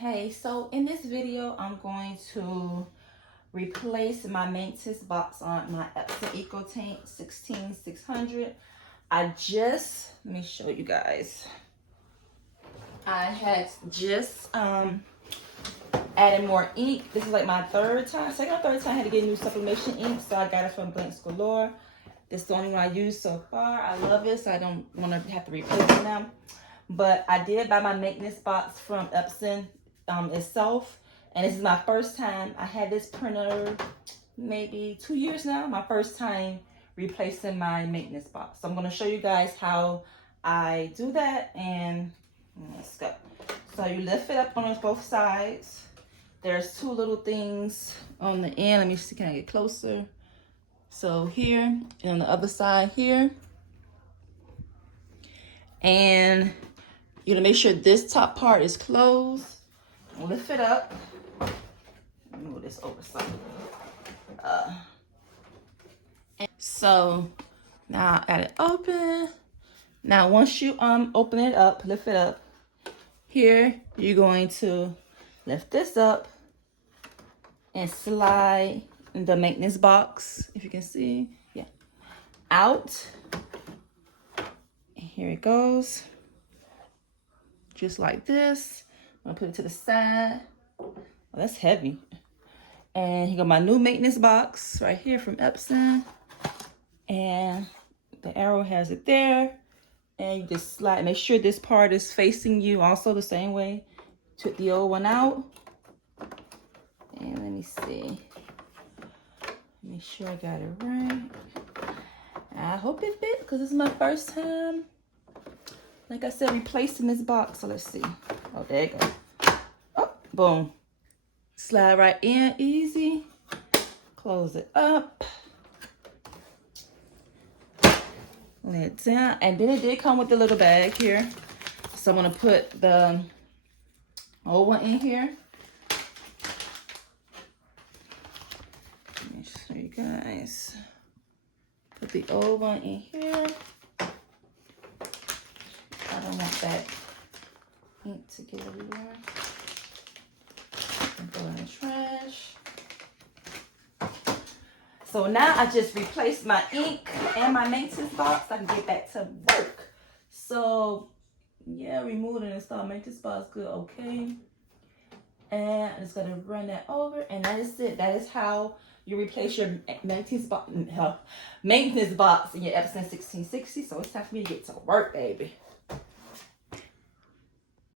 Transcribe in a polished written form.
Hey, so in this video, I'm going to replace my maintenance box on my Epson Eco Tank 16600. Let me show you guys. I had just added more ink. This is like my second or third time I had to get new sublimation ink, so I got it from Blanks Galore. This is the only one I used so far. I love it, so I don't want to have to replace it now. But I did buy my maintenance box from Epson itself, and this is my first time. I had this printer maybe 2 years now. My first time replacing my maintenance box. So I'm going to show you guys how I do that, and let's go. So you lift it up on both sides. There's two little things on the end. Let me see, can I get closer? So here, and on the other side here. And you're gonna make sure this top part is closed. Lift it up. Move this over some. So now I got it open. Now once you open it up, lift it up. Here you're going to lift this up and slide the maintenance box, if you can see, yeah, out. And here it goes, just like this. I'm gonna put it to the side. Oh, that's heavy. And here go my new maintenance box right here from Epson. And the arrow has it there. And you just slide, make sure this part is facing you also the same way. Took the old one out. And let me see. Make sure I got it right. I hope it fits because this is my first time, like I said, replacing this box. So let's see. Oh, there you go. Oh, boom. Slide right in, easy. Close it up. Lay it down. And then it did come with a little bag here. So I'm going to put the old one in here. Let me show you guys. Put the old one in here. I don't want that ink to get everywhere. And throw it in the trash. So now I just replaced my ink and my maintenance box so I can get back to work. So yeah, remove and install maintenance box, good, okay. And I'm just gonna run that over, and that is it. That is how you replace your maintenance box in your Epson 1660. So it's time for me to get to work, baby.